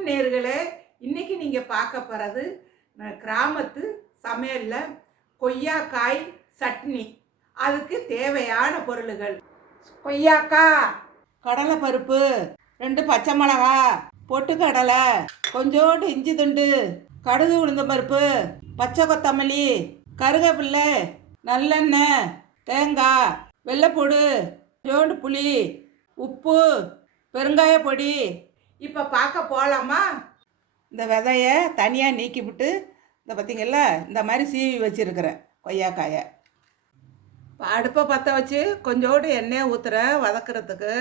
வணக்கம் நேர்களே இன்றைக்கி நீங்கள் பார்க்க போகிறது கிராமத்து சமையலில் கொய்யாக்காய் சட்னி. அதுக்கு தேவையான பொருள்கள். கொய்யாக்காய் கடலை பருப்பு ரெண்டு பச்சை மிளகா பொட்டுக்கடலை கொஞ்சோண்டு இஞ்சி துண்டு கடுகு உளுந்த பருப்பு பச்சை கொத்தமல்லி கருகப்பில்லை நல்லெண்ணெய் தேங்காய் வெள்ளைப்பூடு கொஞ்சோண்டு புளி உப்பு பெருங்காய பொடி இப்போ பார்க்க போகலாமா இந்த விதையை தனியாக நீக்கிவிட்டு இந்த பார்த்திங்கள்ல இந்த மாதிரி சீவி வச்சுருக்கிறேன் கொய்யாக்காயை. இப்போ அடுப்பை பற்ற வச்சு கொஞ்சோடு எண்ணெயை ஊற்றுறேன் வதக்கிறதுக்கு.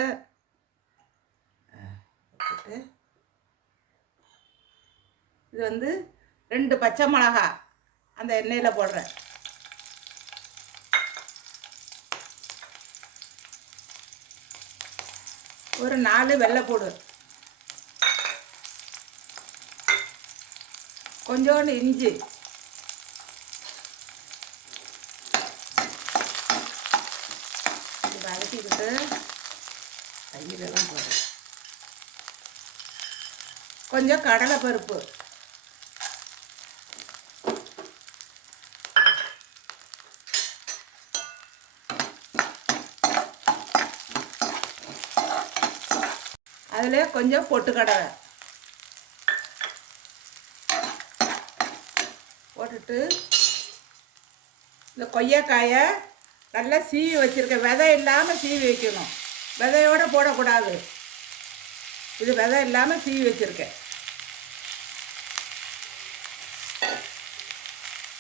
இது வந்து ரெண்டு பச்சை மிளகா அந்த எண்ணெயில் போடுறேன். ஒரு நாலு வெள்ளை போடு கொஞ்சோண்டு இஞ்சி. வதக்கிக்கிட்டு தயிரெல்லாம் போடுறேன் கொஞ்சம் கடலை பருப்பு அதில் கொஞ்சம் பொட்டுக்கடலை. போட்டுட்டு இந்த கொய்யாக்காயை நல்லா சீவி வச்சுருக்கேன். விதை இல்லாமல் சீவி வைக்கணும். விதையோடு போடக்கூடாது. இது விதை இல்லாமல் சீவி வச்சுருக்கேன்.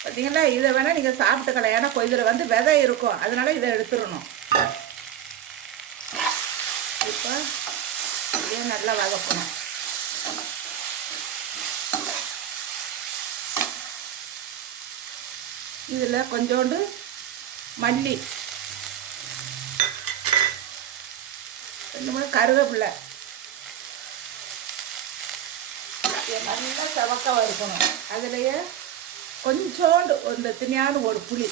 பார்த்தீங்களா இதை வேணால் நீங்கள் சாப்பிட்டுக்கலாம். ஏன்னா இதில் வந்து விதை இருக்கும். அதனால் இதை எடுத்துடணும். இப்போ இதே நல்லா வதக்கணும். இதில் கொஞ்சோண்டு மல்லி. ரெண்டு மூணு கருவேப்பிலை. நல்லா செவக்க வறுக்கணும். அதுலேயே கொஞ்சோண்டு இந்த திணியான ஒரு புளி.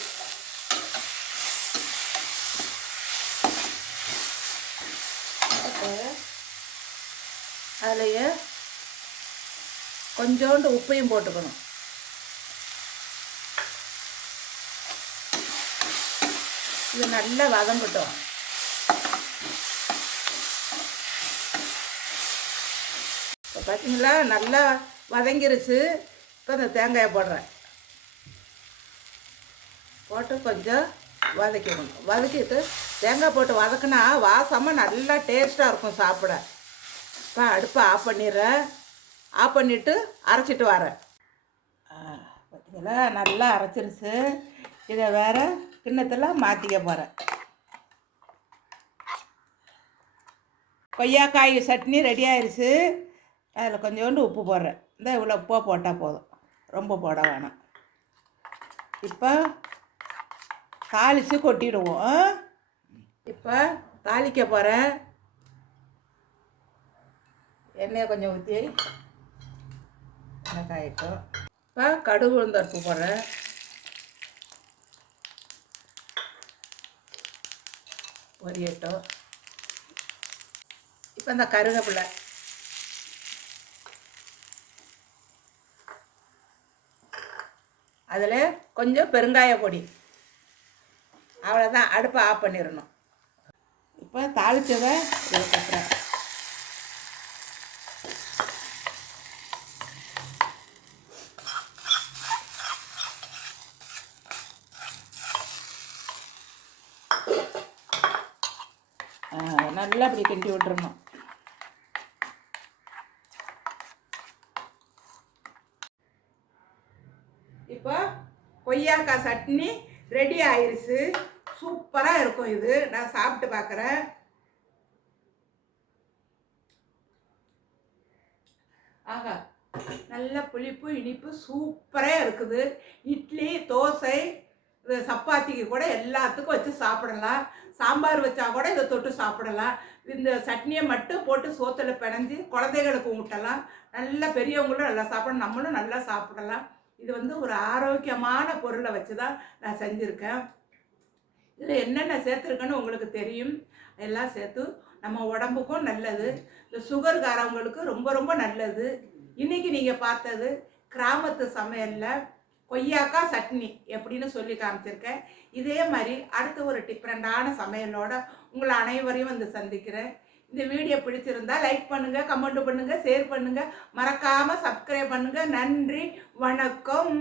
அதுலேயே கொஞ்சோண்டு உப்பையும் போட்டுக்கணும். இது நல்லா வதங்கட்டும் இப்போ பார்த்தீங்களா நல்லா வதங்கிருச்சு. இப்போ இந்த தேங்காயை போடுறேன். போட்டு கொஞ்சம் வதக்கிடணும் வதக்கிட்டு தேங்காய் போட்டு வதக்குனா வாசமாக நல்லா டேஸ்ட்டாக இருக்கும் சாப்பிட. இப்போ அடுப்பை ஆஃப் பண்ணிடுறேன். ஆஃப் பண்ணிவிட்டு அரைச்சிட்டு வரேன். பார்த்தீங்களா நல்லா அரைச்சிருச்சு. இதை வேறு கிண்ணத்தெல்லாம் மாற்றிக்க போகிறேன் கொய்யாக்காய் சட்னி ரெடி ஆயிடுச்சு அதில் கொஞ்சோண்டு உப்பு போடுறேன். இந்த இவ்வளோ உப்பாக போட்டால் போதும். ரொம்ப போட வேணாம். இப்போ தாளித்து கொட்டிடுவோம். இப்போ தாளிக்க போகிறேன் எண்ணெயை கொஞ்சம் ஊற்றி எண்ணெய் காய்க்கும் இப்போ கடுகு உளுந்தருப்பு போடுறேன். பொரியட்டும். இப்போ இந்த கருவேப்பிலை அதில் கொஞ்சம் பெருங்காய பொடி. அவ்வளோதான் அடுப்பை ஆஃப் பண்ணிடணும். இப்போ தாளித்ததை இதில் நல்லா அப்படி கிண்டி விட்டுறணும். இப்போ கொய்யாக்காய் சட்னி ரெடி ஆயிடுச்சு சூப்பராக இருக்கும் இது. நான் சாப்பிட்டு பார்க்குறேன். ஆகா நல்ல புளிப்பு இனிப்பு சூப்பராக இருக்குது. இட்லி தோசை சப்பாத்திக்கு கூட எல்லாத்துக்கும் வச்சு சாப்பிடலாம். சாம்பார் வச்சா கூட இதை தொட்டு சாப்பிடலாம். இந்த சட்னியை மட்டும் போட்டு சோத்தில் பிணைஞ்சு குழந்தைகளுக்கு ஊட்டலாம். நல்லா பெரியவங்களும் நல்லா சாப்பிடலாம் நம்மளும் நல்லா சாப்பிடலாம். இது வந்து ஒரு ஆரோக்கியமான பொருளை வச்சு தான் நான் செஞ்சுருக்கேன். இதில் என்னென்ன சேர்த்துருக்கேன்னு உங்களுக்கு தெரியும். எல்லாம் சேர்த்து நம்ம உடம்புக்கும் நல்லது. இந்த சுகர்காரவங்களுக்கு ரொம்ப ரொம்ப நல்லது. இன்றைக்கி நீங்கள் பார்த்தது கிராமத்து சமையலில் கொய்யாக்கா சட்னி எப்படின்னு சொல்லி காமிச்சிருக்கேன். இதே மாதிரி அடுத்த ஒரு டிஃப்ரெண்டான சமையலோட உங்களை அனைவரையும் வந்து சந்திக்கிறேன். இந்த வீடியோ பிடிச்சிருந்தா லைக் பண்ணுங்கள் கமெண்ட் பண்ணுங்கள் ஷேர் பண்ணுங்கள் மறக்காமல் சப்ஸ்கிரைப் பண்ணுங்கள் நன்றி வணக்கம்.